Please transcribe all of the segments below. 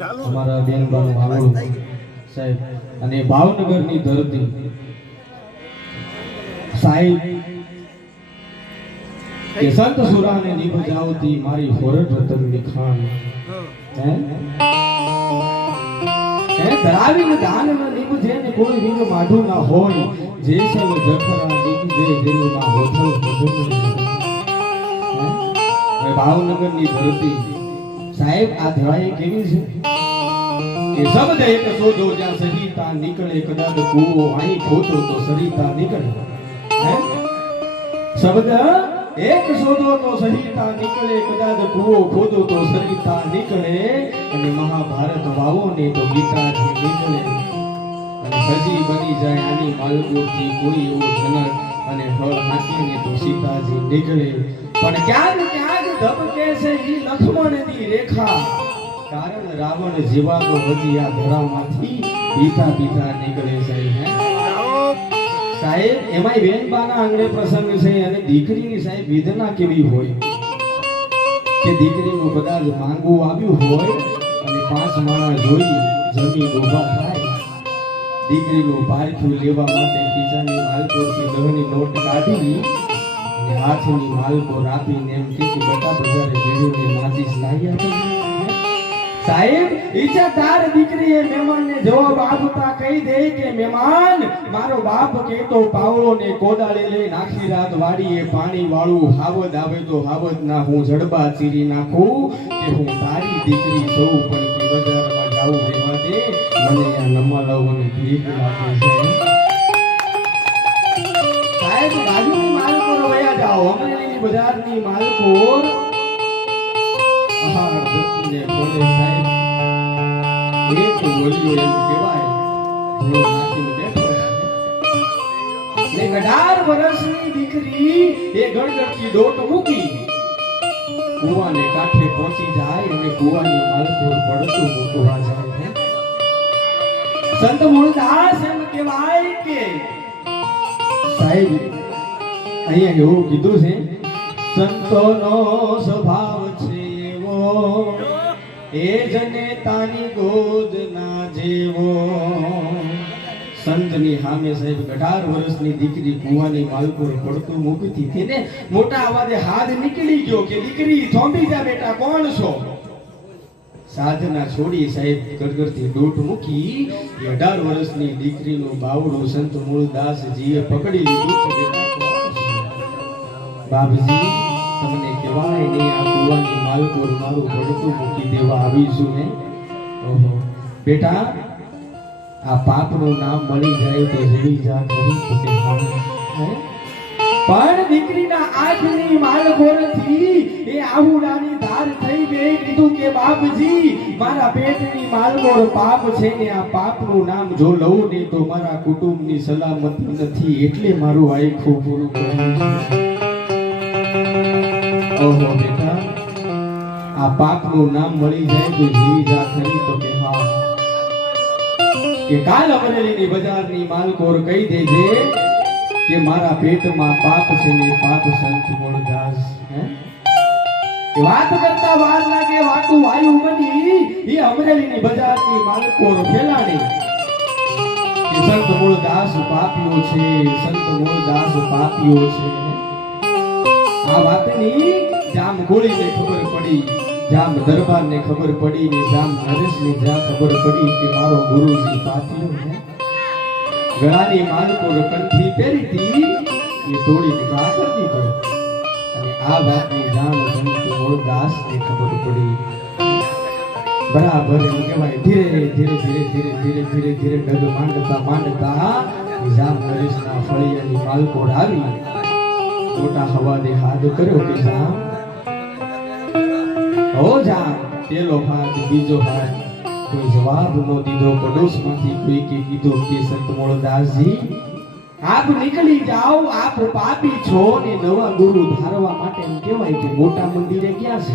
અમારા બેન બાનું માવડું સાહેબ અને ભાવનગરની ધરતી. સાહેબ કે સંત સુરાને નિભજાવતી મારી હોરઠ રતનની ખાન હે. હે? ધરાવીને દાન ન ને કોઈ વિંગ માઢું ના હોય જે સવ જખરા નિભજે જેની માં હોથલ ભજન ભાવનગરની ધરતી. સાહેબ, આ ધરાય કેવી છે? કે શબ્દ એક શોધો જ્યાં સરિતા નીકળે, કદાચ કૂવો અહીં ખોતો તો સરિતા નીકળે. શબ્દ એક શોધો તો સહિતા નીકળે, કદાચ કૂવો ખોદો તો સરિતા નીકળે. અને મહાભારત વાવો ને તો ગીતાજી નીકળે. અને હજી બની જાય આની માલપુરથી કોઈ એવો જનક અને ફળ હાંકીને તો સીતાજી નીકળે. પણ ક્યાંક ક્યાંક ધબકે છે ઈ લક્ષ્મણની રેખા. કારણ રાવણ જીવાતો બધી આ ધરામાંથી પીતા પીતા નીકળે છે સાહેબ, એમાંય વેનબાના આંગણે પ્રસંગ છે અને દીકરીની સાહેબ વેદના કેવી હોય? કે દીકરીનું કદાચ માંગવું આવ્યું હોય અને પાંચ માણા જોઈ જમીન ડોભા થાય. દીકરીનું પારખું લેવા માટે ખીચાની માલકોથી દહની નોટ કાઢી હાથની માલકો રાપીને એમ કે કે, બેટા બજારે ભેળીને માચીસ લાવી આપો સાહેબ ઈચ્છાદાર દીકરીએ મહેમાનને જવાબ આપતા કહી દે કે, મહેમાન, મારો બાપ કહેતો પાવળો ને કોદાળે લઈ નાખી રાત વાડીએ પાણી વાળું હાવદ આવે તો હાવદ ના હું જડબા ચીરી નાખું કે હું તારી દીકરી સૌ પણ કે બજારમાં જાઉં રહેવા દે, મને આ નમાલાઓની ભીખ લાગે છે. સાહેબ માલકોર વયા જાઓ અમરેલીની બજારની માલપુર આહાર ધરતીને બોલે સાહેબ એક બોલ્યો એમ કહેવાય પહોંચી જાય અને કુવાની સંત મૂળદાસ એમ કહેવાય કે સાહેબ અહીંયા એવું કીધું છે, સંતોનો સ્વભાવ છે એવો, એ જને તાની ગોદ ના જેવો સંતની સામે સાહેબ અઢાર વર્ષની દીકરી કુવાની માલપુર પડતું મૂકતી તેને મોટા અવાજે હાથ નીકળી ગયો કે, દીકરી, થોંભી જા બેટા, કોણ છો સાધના છોડી સાહેબ ગરગરથી દોટ મૂકી અઢાર વર્ષની દીકરીનું બાવડું સંત મૂળદાસજીએ પકડી લીધું? બાપજી તમને કહેવાય નહીં આ કુવાની માલકોર મારું પડતું મૂકી દેવા આવીશું ને? ઓહો. બેટા, આ પાપનું નામ મળી જાય તો જઈ જા કરી તો કે હા? હે? પણ દીકરીના આંખની માલગોરથી એ આહુડાની ધાર થઈ ગઈ. કીધું કે, બાપજી, મારા પેટની માલગોર પાપ છે ને આ પાપનું નામ જો લઉં ને તો મારા કુટુંબની સલામત નથી. એટલે મારું આખું પૂરું કર્યું ઓહો બેટા, આ તો કે મારા પેટમાં પાપ છે ને પાપ સંત મૂળદાસ વાત કરતા વાર લાગે, વાતું વાયુ બની એ અમરેલીની બજારની માલકોર ફેલાણી. સંત મૂળદાસ પાપીઓ છે, સંત મૂળદાસ પાપીઓ છે. વાતની જામ ગોળીને ખબર પડી, જામ દરબારને ખબર પડી ને જામ નરેશને જ્યાં ખબર પડી કે મારો ગુરુજી પાપીઓ છે. ગળાની માલકો કંઠી પહેરી એ તોડીને ઘા કરી દીધો. અને આ વાતની જાણ સંત મૂળદાસને ખબર પડી. બરાબર એમ કહેવાય, ધીરે ધીરે ધીરે ધીરે ધીરે ધીરે ધીરે ડગ માંડતા માંડતા જામ નરેશના ફળિયાની માલકોડ આવી. મોટા હવાને હાથ કર્યો કે જામ હો જામ પેલો હાથ, બીજો હાથ. કોઈ જવાબ નો દીધો, પડોશમાંથી કોઈ કે કીધો કે સંત મોળદાસજી આપ નીકળી જાઓ, આપ પાપી છો ને નવા ગુરુ ધારવા માટે એમ કહેવાય કે મોટા મંદિરે ક્યાં છે.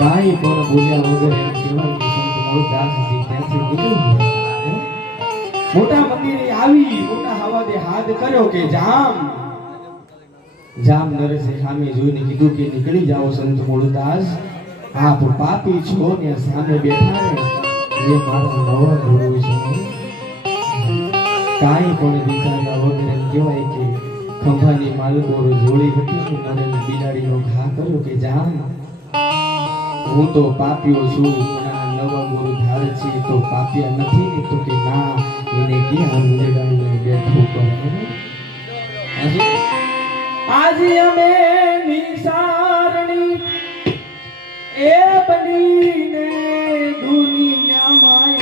કાઈ પણ બોલ્યા વગર એમ કહેવાય સંત મોળદાસજી ત્યાંથી નીકળી મોટા મંદિરે આવી, મોટા હવાદે હાથ કર્યો કે જામ? જામ નરેશે સામે જોઈને કીધું કે નીકળી જાઓ સંત મૂળદાસ આપ પાપી છો ને સામે બેઠા ને, એ મારો નવો ગુરુ છે. કાંઈ પણ વિચાર્યા વગર કહેવાય કે ખંભાની માલકોર જોડી હતી ને મને બિલાડીનો ઘા કર્યો કે જામ. હું તો પાપ્યો છું નવા ગુરુ ધાર છે તો પાપ્યા નથી ને તો કે ના, એને ક્યાં ઉલેડાઈને બેઠું કરે આજે આજે અમે નિસારણી, એ બનીને દુનિયામાં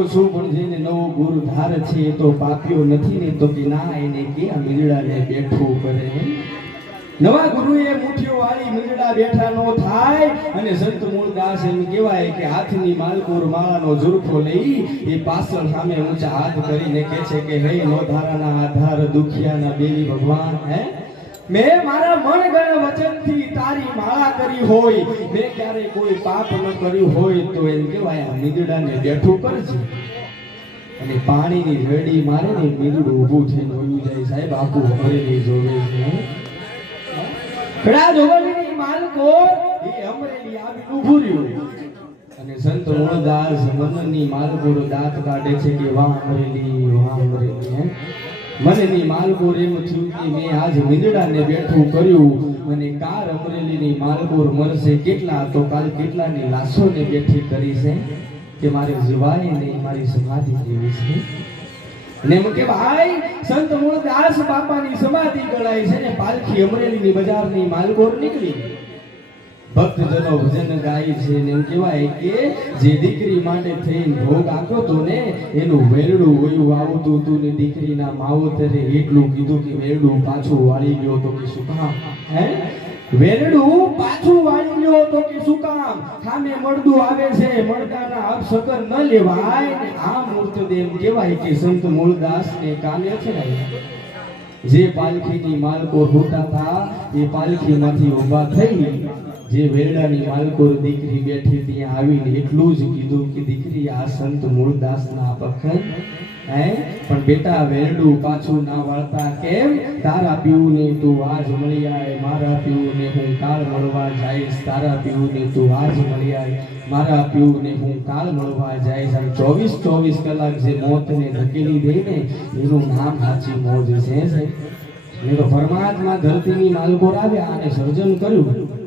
તો પાપ્યો છું, પણ જેને નવો ગુરુ ધાર છે એ તો પાપ્યો નથી ને તો કે ના, એને કે આ મીંદડાને બેઠું કરે. નવા ગુરુએ મુઠ્ઠીઓ વાળી મીંદડા બેઠા નો થાય, અને સંત મૂળદાસ એમ કહેવાય કે હાથની માલકોર માળાનો ઝુરખો લઈ એ પાછળ સામે ઊંચા હાથ કરીને કહે છે કે, હે નો આધાર, દુખિયાના બેલી ભગવાન, હે? મેં મારા મન ગણ વચનથી તારી માળા કરી હોય. મેં ક્યારે કોઈ પાપ ન કર્યું હોય તો એમ કહેવાય, આ મીંદડાને બેઠું કરજે. અને પાણીની રેડી મારે ને મીંદડું ઊભું થઈને વયું જાય. સાહેબ આખું ભરેલી જોવે છે. કડા જોવાની માલકો, એ અમરેલી આવી ઊભું રહ્યું. અને સંત મૂળદાસ મનની માલકો દાંત કાઢે છે કે વાહ અમરેલી વાહ અમરેલી હે મનની માલકોર એમ થયું કે મેં આજ મીંદડાને બેઠું કર્યું મને કાર અમરેલીની માલકોર મળશે કેટલા? તો કાલ કેટલાની લાશોને બેઠી કરી છે કે મારે જીવાય નહીં, મારી સમાધિ જેવી છે ને એમ કે ભાઈ, સંત મૂળદાસ બાપાની સમાધિ ગણાય છે ને, પાલખી અમરેલીની બજારની માલકોર નીકળી. ભક્તજનો ભજન ગાય છે ને એમ કહેવાય કે જે દીકરી માટે થઈને ભોગ આપ્યો તો ને, એનું વેરડું વયું આવતું હતું ને દીકરીના માવતરે એટલું કીધું કે વેરડું પાછું વાળી ગયો તો કે શું કામ? હે? વેરડું પાછું વાળી ગયો તો કે શું કામ? સામે મળદું આવે છે મળદાના અપશકર ન લેવાય ને આ મૂર્તદેવ કહેવાય કે સંત મૂળદાસ ને કાને છે ને જે પાલખીની માલકો હોતા હતા, એ પાલખીમાંથી ઊભા થઈ જે વેરડાની માલકોર દીકરી બેઠી ત્યાં આવીને એટલું જ કીધું કે, દીકરી, આ સંત મૂળદાસના પખન હે? પણ બેટા, વેરડું પાછું ના વળતા કેમ? તારા પીવુને તું આજ મળી આય, મારા પીવુને હું કાલ મળવા જઈશ, તારા પીવુને તું આજ મળી આય, મારા પીવુને હું કાલ મળવા જઈશ. આમ ચોવીસ ચોવીસ કલાક જે મોતને ધકેલી દે ને એનું નામ સાચી મોજ છે, સાહેબ. એ તો પરમાત્મા ધરતીની માલકો આવ્યા અને સર્જન કર્યું. હે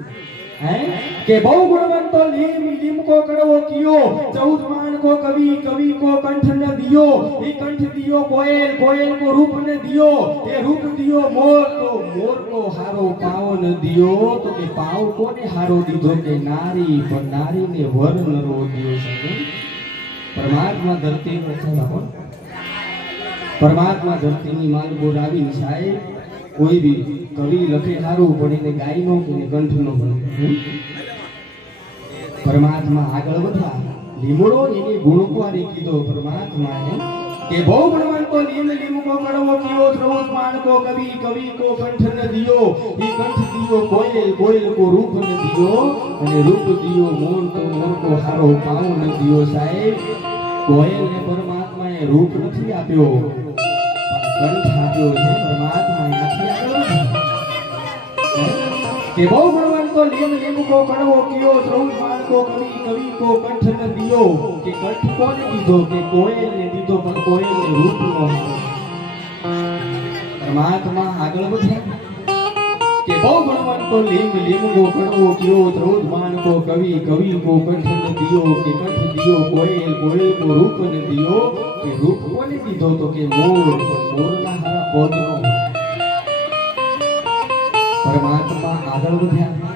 કે બહુ ગુણવંતો લીમ લીમ કો કડવો કિયો, ચૌદ માન કો કવિ કવિ કો કંઠ ન દિયો, એ કંઠ દિયો કોયલ કોયલ કો રૂપ ન દિયો, એ રૂપ દિયો મોર તો મોર કો હારો પાવ ન દિયો, તો કે પાવ કોને હારો દીધો કે નારી પણ નારીને વર નરો દિયો છે પરમાત્મા ધરતી પર પરમાત્મા ધરતીની માલ બોલાવીને સાહેબ કોઈ બી કવિ લખે સારું, પણ એને ગાયનો કે કંઠ નો બને. પરમાત્મા આગળ વધવા. લીમડો એની ગુણકવાને કીધો પરમાત્માએ કે બહુ ગુણવંતો લીમ કો કડવો કયો ત્રૌત માનકો કવિ કવિ કો કંઠ ન દિયો. ઈ કંઠ દિયો કોયલ કોયલ કો રૂપ ન દિયો. અને રૂપ દિયો મોર તો મોર કો હારો પાઉ ન દિયો સાહેબ. કોયલ ને પરમાત્માએ રૂપ નથી આપ્યો. કંઠ આપ્યો છે વધ્યા કે કો કડવો કિયો ત્રૌત માનકો કવિ કવિ કો કંઠ ન દિયો કે કંઠ કોને દીધો કે કોયલ ને દીધો પણ કોયલ રૂપ નો પરમાત્મા આગળ વધ્યા. કે બહુ ગુણવંતો લિંગ લિંગ કો કયો કિયો માન કો કવિ કવિ કો કંઠ ન દિયો, કે કંઠ દિયો કોયલ કોયલ કો રૂપ ન દિયો, કે રૂપ કોને દીધો તો કે મોર મોરના હારા પોતનો. પરમાત્મા આગળ વધ્યા.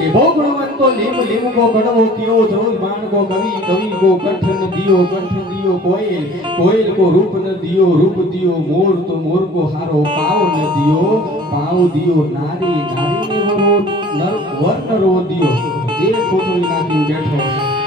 કે ગુણવંતો લીમ લીમ કો કડવો કિયો ધ્રુવ બાણ કો કવિ કવિ કો કંઠ ન દિયો કંઠ દિયો કોયલ કોયલ કો રૂપ ન દિયો, રૂપ દિયો મોર તો મોર કો હારો પાવ ન દિયો, પાવ દિયો નારી નારી ને વરો, નર વર નરો દિયો. એ કોથળી નાખી બેઠો.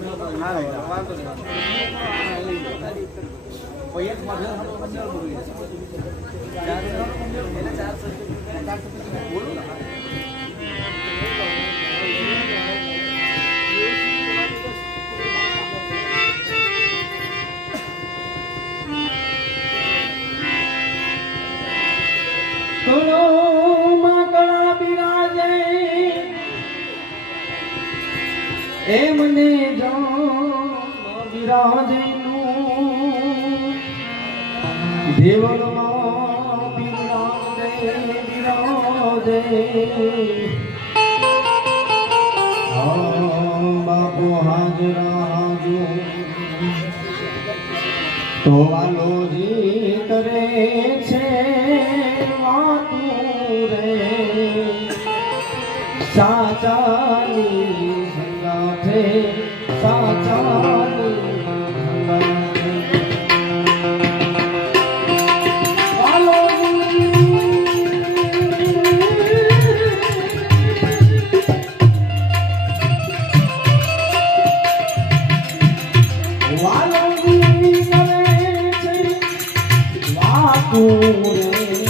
કળોમાં એમને જામ બિરાજેનું દેવલમાં બિરાજે બિરાજે બાપુ હાજરા હાજુ તો વાલોજી કરે છે વાતું રે સાચાની રે.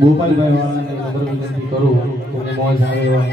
ગોપાલભાઈ વાળાને નમ્ર વિનંતી કરું તમને મોજ આવે એવા.